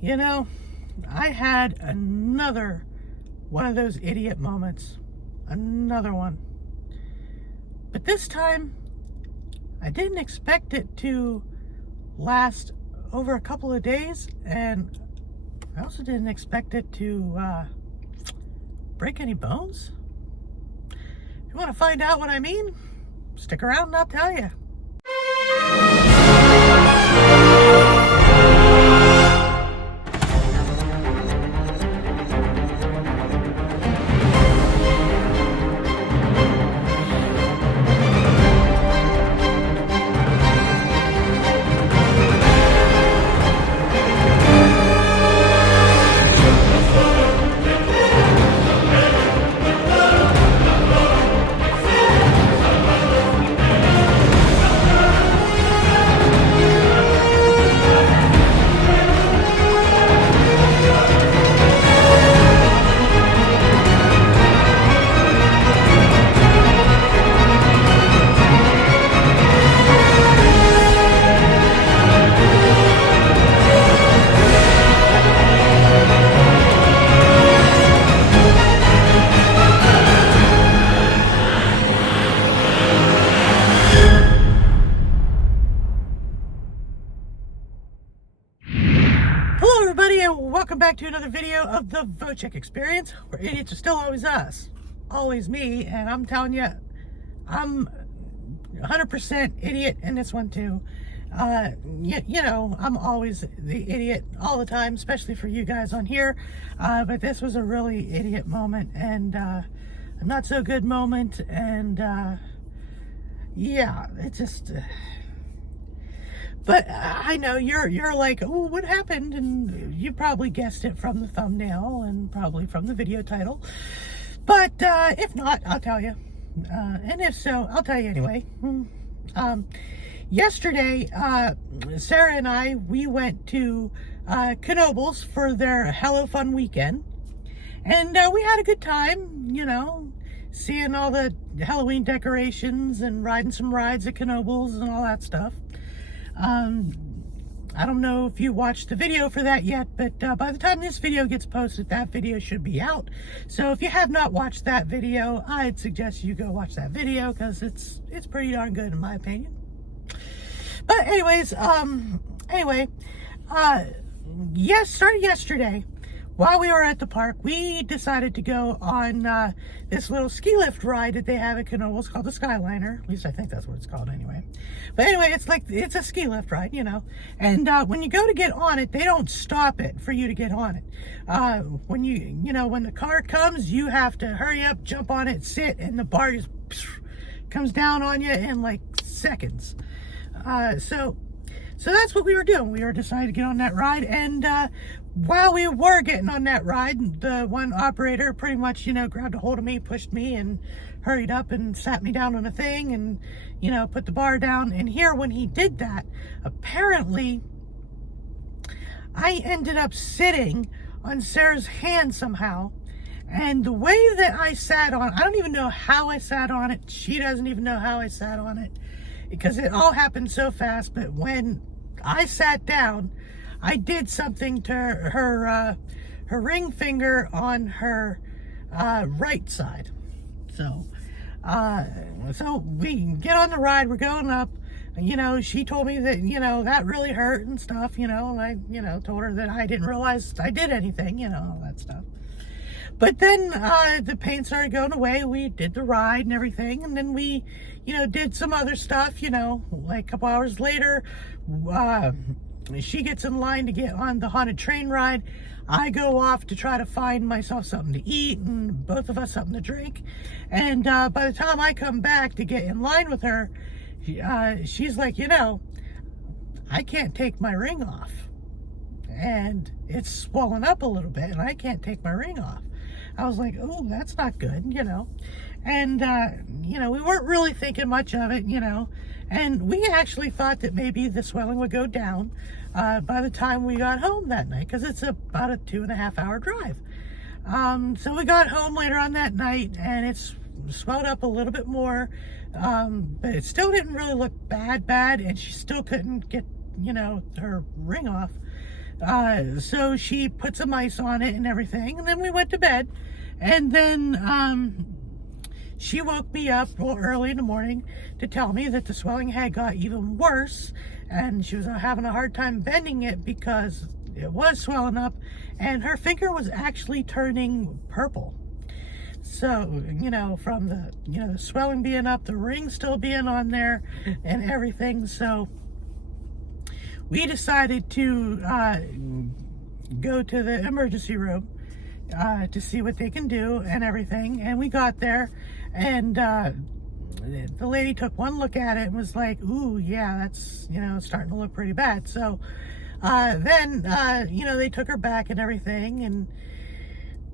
You know, I had another one of those idiot moments. Another one. But this time, I didn't expect it to last over a couple of days, and I also didn't expect it to break any bones. If you want to find out what I mean, stick around and I'll tell you. Hello everybody, and welcome back to another video of the Vochek experience, where idiots are still always us. Always me, and I'm telling you, I'm 100% idiot in this one too. You know, I'm always the idiot all the time, especially for you guys on here. But this was a really idiot moment, and a not so good moment, and yeah, it just... But I know you're like, oh, what happened? And you probably guessed it from the thumbnail and probably from the video title. But if not, I'll tell you. And if so, I'll tell you anyway. Yesterday, Sarah and I, we went to Knoebels for their Hello Fun weekend. And we had a good time, you know, seeing all the Halloween decorations and riding some rides at Knoebels and all that stuff. I don't know if you watched the video for that yet, but by the time this video gets posted, that video should be out. So if you have not watched that video, I'd suggest you go watch that video, because it's pretty darn good in my opinion. But anyways, starting yesterday, while we were at the park, we decided to go on this little ski lift ride that they have at Knoebels called the Skyliner. At least I think that's what it's called anyway. But anyway, it's a ski lift ride, you know. And when you go to get on it, they don't stop it for you to get on it. When when the car comes, you have to hurry up, jump on it, sit, and the bar just comes down on you in like seconds. So that's what we were doing. We were deciding to get on that ride, and while we were getting on that ride, the one operator pretty much, grabbed a hold of me, pushed me, and hurried up and sat me down on a thing and, put the bar down. And here, when he did that, apparently, I ended up sitting on Sarah's hand somehow. And the way that I sat on, I don't even know how I sat on it. She doesn't even know how I sat on it, because it all happened so fast. But when I sat down, I did something to her ring finger on her right side. So we get on the ride, we're going up. She told me that, that really hurt and stuff, and I, told her that I didn't realize I did anything, all that stuff. But then the pain started going away. We did the ride and everything, and then we, did some other stuff, like a couple hours later. She gets in line to get on the haunted train ride. I go off to try to find myself something to eat, and both of us something to drink. And by the time I come back to get in line with her, she's like, I can't take my ring off. And it's swollen up a little bit, and I can't take my ring off. I was like, oh, that's not good, And, we weren't really thinking much of it, And we actually thought that maybe the swelling would go down by the time we got home that night, because it's about a 2.5 hour drive. So we got home later on that night, and it's swelled up a little bit more, but it still didn't really look bad, and she still couldn't get, her ring off. So she put some ice on it and everything, and then we went to bed. And then she woke me up real early in the morning to tell me that the swelling had got even worse, and she was having a hard time bending it because it was swelling up, and her finger was actually turning purple. So, from the swelling being up, the ring still being on there and everything. So we decided to go to the emergency room to see what they can do and everything. And we got there, and the lady took one look at it and was like, ooh, yeah, that's, starting to look pretty bad. So then they took her back and everything, and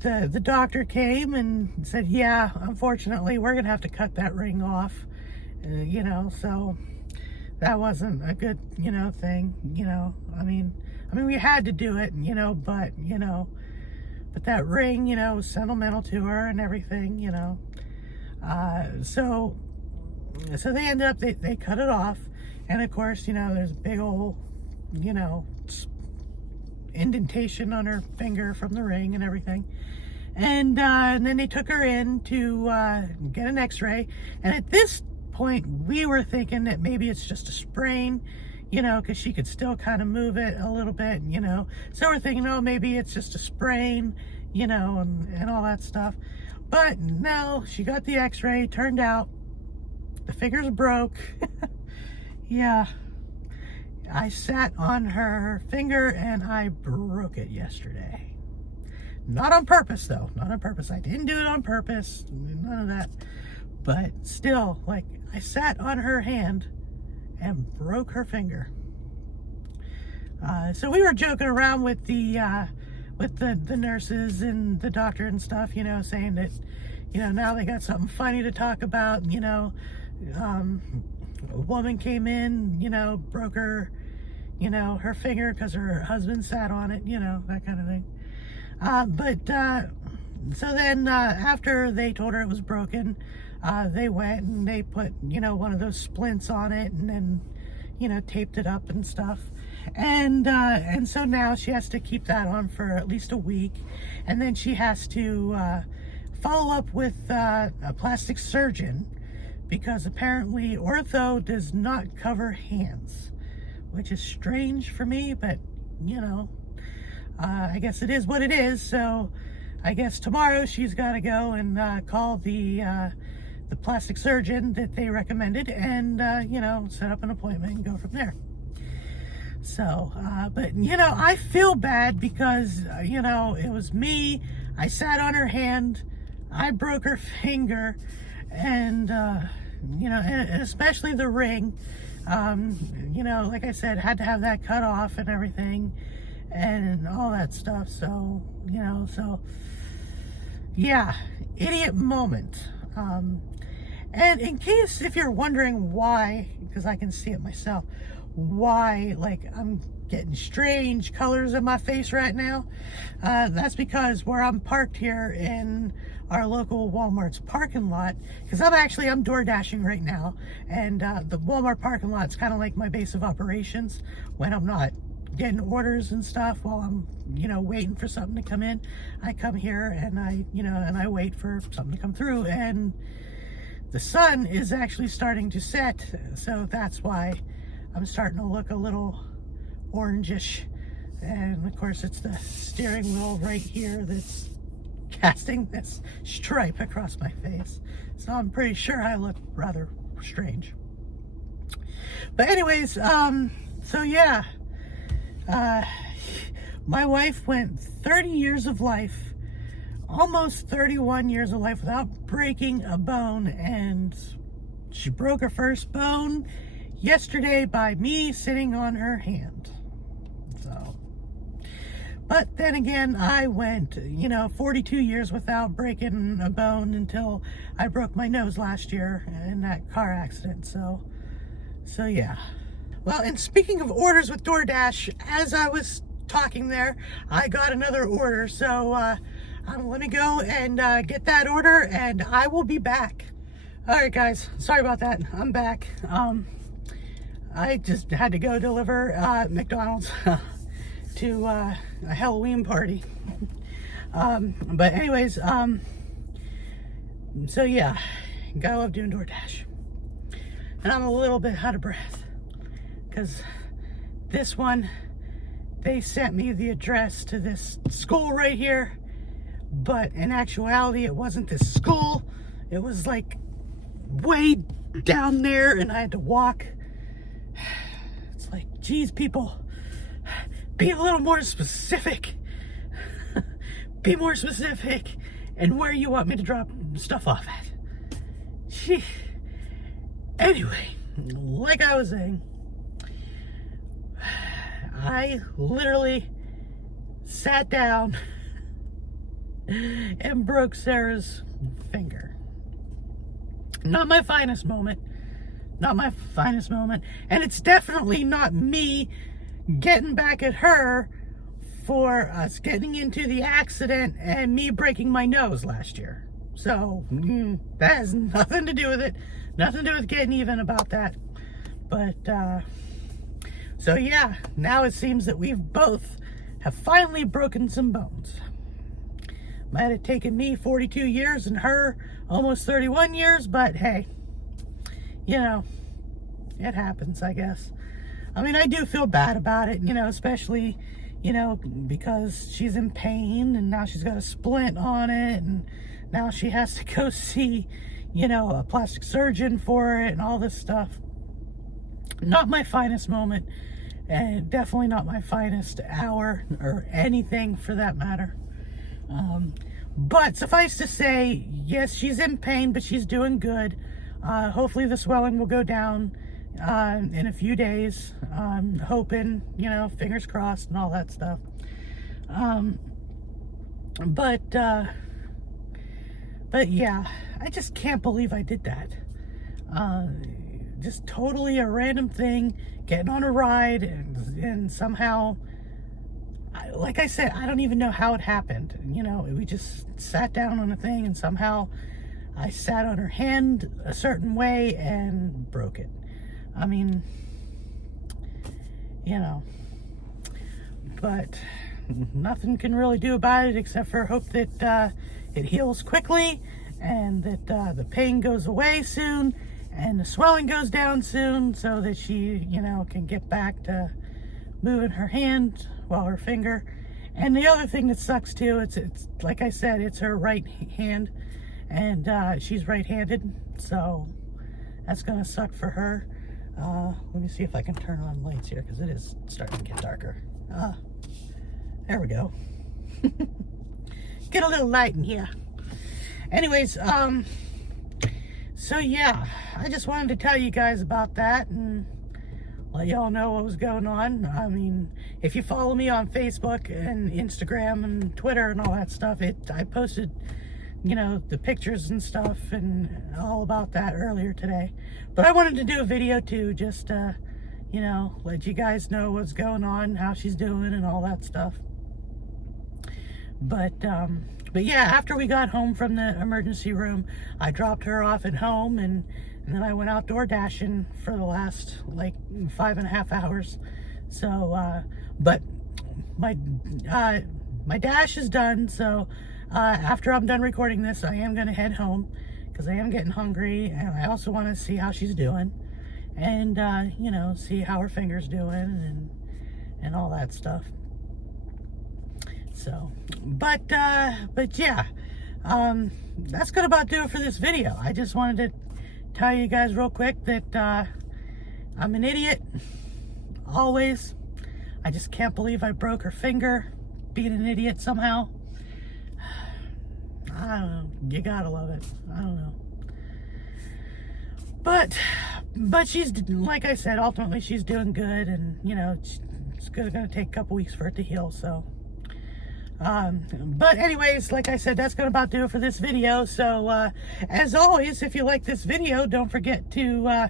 the doctor came and said, yeah, unfortunately, we're going to have to cut that ring off, so that wasn't a good, thing, I mean, we had to do it, but that ring, was sentimental to her and everything, so they ended up, they cut it off, and of course, there's a big old, indentation on her finger from the ring and everything. And then they took her in to get an x-ray, and at this point we were thinking that maybe it's just a sprain, because she could still kind of move it a little bit, so we're thinking, oh, maybe it's just a sprain, and all that stuff. But no, she got the x-ray, turned out the finger's broke. Yeah, I sat on her finger and I broke it yesterday. Not on purpose, though. Not on purpose. I didn't do it on purpose. None of that. But still, I sat on her hand and broke her finger. So we were joking around with the nurses and the doctor and stuff, saying that, now they got something funny to talk about. A woman came in, broke her, her finger because her husband sat on it, that kind of thing. So then after they told her it was broken, they went and they put, one of those splints on it, and then, taped it up and stuff. And so now she has to keep that on for at least a week. And then she has to follow up with a plastic surgeon, because apparently ortho does not cover hands, which is strange for me, but I guess it is what it is. So I guess tomorrow she's got to go and call the plastic surgeon that they recommended, and set up an appointment and go from there. So but I feel bad because it was me. I sat on her hand, I broke her finger, and and especially the ring, like I said, had to have that cut off and everything and all that stuff. So yeah, idiot moment. And in case if you're wondering why, because I can see it myself, why I'm getting strange colors in my face right now, that's because where I'm parked here in our local Walmart's parking lot, because I'm door dashing right now, and the Walmart parking lot is kind of like my base of operations when I'm not getting orders and stuff. While I'm waiting for something to come in, I come here and I wait for something to come through, and the sun is actually starting to set, so that's why I'm starting to look a little orangish. And of course it's the steering wheel right here that's casting this stripe across my face, so I'm pretty sure I look rather strange. But anyways, so yeah, my wife went 30 years of life, almost 31 years of life, without breaking a bone, and she broke her first bone yesterday by me sitting on her hand. So, but then again, I went 42 years without breaking a bone until I broke my nose last year in that car accident. So yeah. Well, and speaking of orders with DoorDash, as I was talking there, I got another order. So let me go and get that order, and I will be back. All right, guys, sorry about that. I'm back. I just had to go deliver McDonald's. to a Halloween party. But anyways, so yeah, gotta love doing DoorDash. And I'm a little bit out of breath because this one, they sent me the address to this school right here, but in actuality, it wasn't this school. It was like way down there, and I had to walk. It's like, geez, people, be a little more specific. Be more specific and where you want me to drop stuff off at. Gee. Anyway, like I was saying, I literally sat down and broke Sarah's finger. Not my finest moment. Not my finest moment. And it's definitely not me getting back at her for us getting into the accident and me breaking my nose last year. So, that has nothing to do with it. Nothing to do with getting even about that. But, so yeah, now it seems that we've both have finally broken some bones. Might have taken me 42 years and her almost 31 years, but hey, you know, it happens, I guess. I mean, I do feel bad about it, you know, especially, you know, because she's in pain and now she's got a splint on it and now she has to go see, you know, a plastic surgeon for it and all this stuff. Not my finest moment, and definitely not my finest hour or anything for that matter. But suffice to say, yes, she's in pain, but she's doing good. Hopefully the swelling will go down in a few days. I'm hoping, you know, fingers crossed and all that stuff. But yeah, I just can't believe I did that. Just totally a random thing, getting on a ride and somehow, like I said, I don't even know how it happened. You know, we just sat down on a thing and somehow I sat on her hand a certain way and broke it. I mean, you know, but nothing can really do about it except for hope that it heals quickly and that the pain goes away soon and the swelling goes down soon so that she, you know, can get back to moving her hand, well, her finger. And the other thing that sucks too, it's like I said, it's her right hand and she's right-handed, so that's gonna suck for her. Let me see if I can turn on lights here because it is starting to get darker. There we go. Get a little light in here. Anyways, so yeah, I just wanted to tell you guys about that and let y'all know what was going on. I mean, if you follow me on Facebook and Instagram and Twitter and all that stuff, I posted, you know, the pictures and stuff and all about that earlier today. But I wanted to do a video too, just to, you know, let you guys know what's going on, how she's doing and all that stuff. But yeah, after we got home from the emergency room, I dropped her off at home and then I went out door dashing for the last like 5.5 hours. So, but my dash is done. So after I'm done recording this, I am going to head home because I am getting hungry and I also want to see how she's doing and, you know, see how her finger's doing and all that stuff. So, but yeah, that's gonna about do it for this video. I just wanted to tell you guys real quick that I'm an idiot, always. I just can't believe I broke her finger, being an idiot somehow. I don't know, you gotta love it, I don't know. But she's, like I said, ultimately she's doing good and, you know, it's gonna take a couple weeks for it to heal, so. But anyways, like I said, that's gonna about do it for this video. So, as always, if you like this video, don't forget to,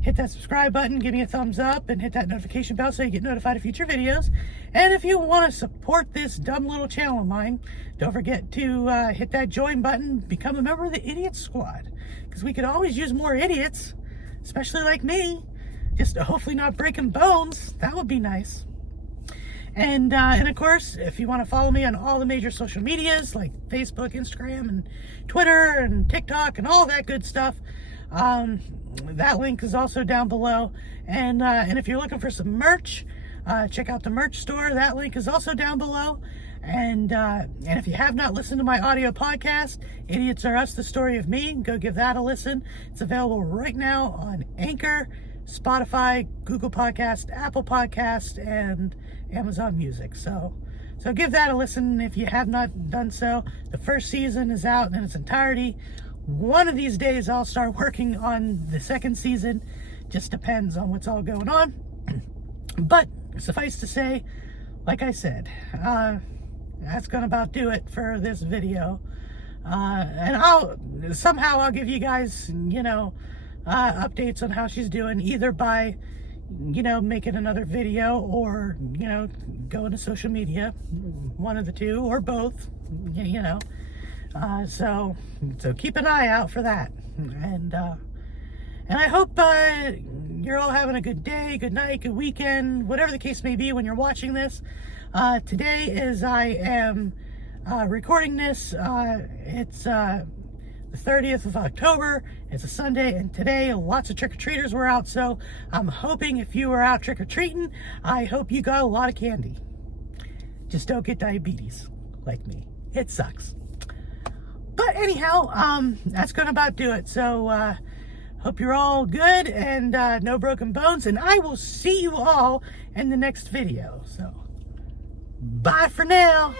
hit that subscribe button, give me a thumbs up, and hit that notification bell so you get notified of future videos. And if you want to support this dumb little channel of mine, don't forget to, hit that join button, become a member of the Idiot Squad. Because we could always use more idiots, especially like me, just hopefully not breaking bones. That would be nice. And of course, if you want to follow me on all the major social medias like Facebook, Instagram, and Twitter, and TikTok, and all that good stuff, that link is also down below. And if you're looking for some merch, check out the merch store. That link is also down below. And if you have not listened to my audio podcast, Idiots Are Us, The Story of Me, go give that a listen. It's available right now on Anchor, Spotify, Google Podcast, Apple Podcast, and Amazon Music. So give that a listen if you have not done so. The first season is out in its entirety. One of these days I'll start working on the second season. Just depends on what's all going on. But suffice to say, like I said, that's gonna about do it for this video. And I'll give you guys, updates on how she's doing, either by, making another video or, going to social media, one of the two, or both, so keep an eye out for that. And I hope you're all having a good day, good night, good weekend, whatever the case may be when you're watching this. Today, as I am recording this, it's the 30th of October. It's a Sunday, and today lots of trick-or-treaters were out, so I'm hoping if you were out trick-or-treating, I hope you got a lot of candy. Just don't get diabetes like me. It sucks. But anyhow, that's gonna about do it. So hope you're all good and no broken bones, and I will see you all in the next video. So bye for now.